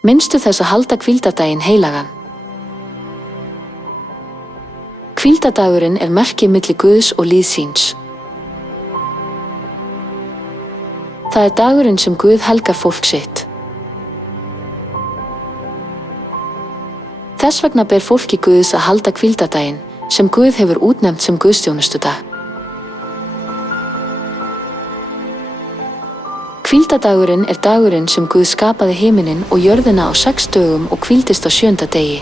Minnstu þess að halda hvíldardaginn heilagan. Hvíldardagurinn er merki milli Guðs og lýðsins. Það er dagurinn sem Guð helgar fólk sitt. Þess vegna ber fólki Guðs að halda hvíldardaginn, sem Guð hefur útnefnt sem guðsþjónustudag. Hvíldardagurinn er dagurinn sem Guð skapaði himininn og jörðina á 6 dögum og hvíldist á 7. degi.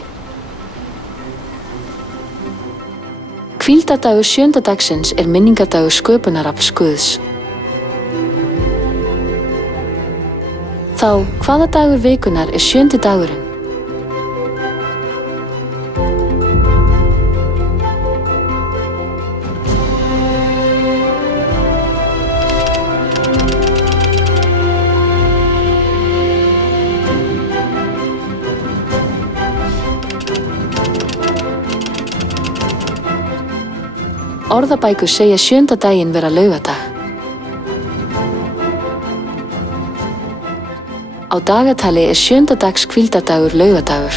Hvíldardagur 7. dagsins er minningardagur sköpunarafls Guðs. Þá, hvaða dagur vikunnar er 7. dagurinn? Orðabækur segja 7. daginn vera laugardag. Á dagatali er 7. dags hvíldardagur laugardagur.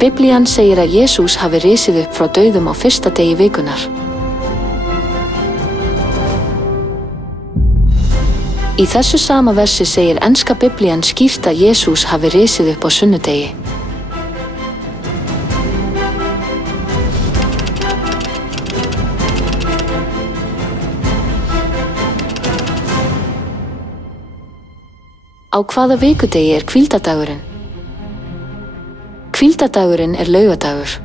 Biblían segir að Jesús hafi risið upp frá dauðum á 1. degi vikunnar. Í þessu sama versi segir enska Biblían skýrt að Jesús hafi risið upp á sunnudegi. Á hvaða vikudegi er hvíldardagurinn? Hvíldardagurinn er laugardagur.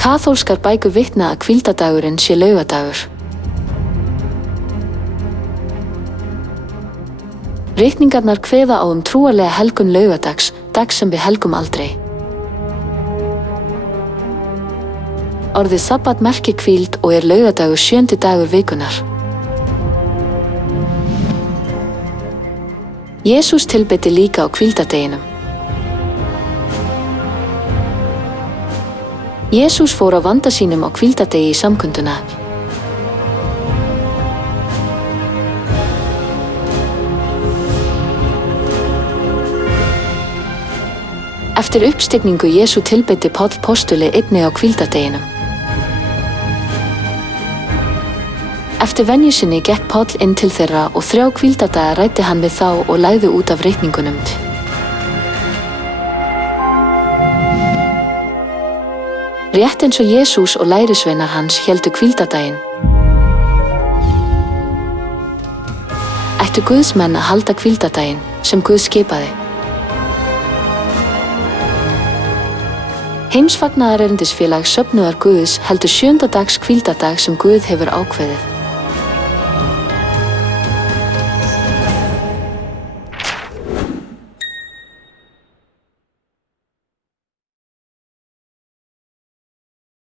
Kaþólskar bækur vitna að hvíldardagurinn sé laugardagur. Ritningarnar kveða á trúarlega helgun laugardags, dags sem við helgum aldrei. Orðið sabbat merkir hvíld og er laugardagur 7. dagur vikunnar. Jesús tilbeddi líka á hvíldardeginum. Jesús fór á vanda sínum á hvíldardegi í samkunduna. Eftir uppstigningu Jesú tilbeddi Páll postuli einnig á hvíldardeginum. Eftir venju sinni gekk Páll inn til þeirra og 3 hvíldardaga ræddi hann við þá og lagði út af reikningunum. Rétt eins og Jesús og lærisveinar hans héldu hvíldardaginn. Ættu Guðsmenn að halda hvíldardaginn, sem Guð skipaði. Heimsfagnaðarerindisfélag Söfnuðar Guðs heldur 7. dags hvíldardag sem Guð hefur ákveðið.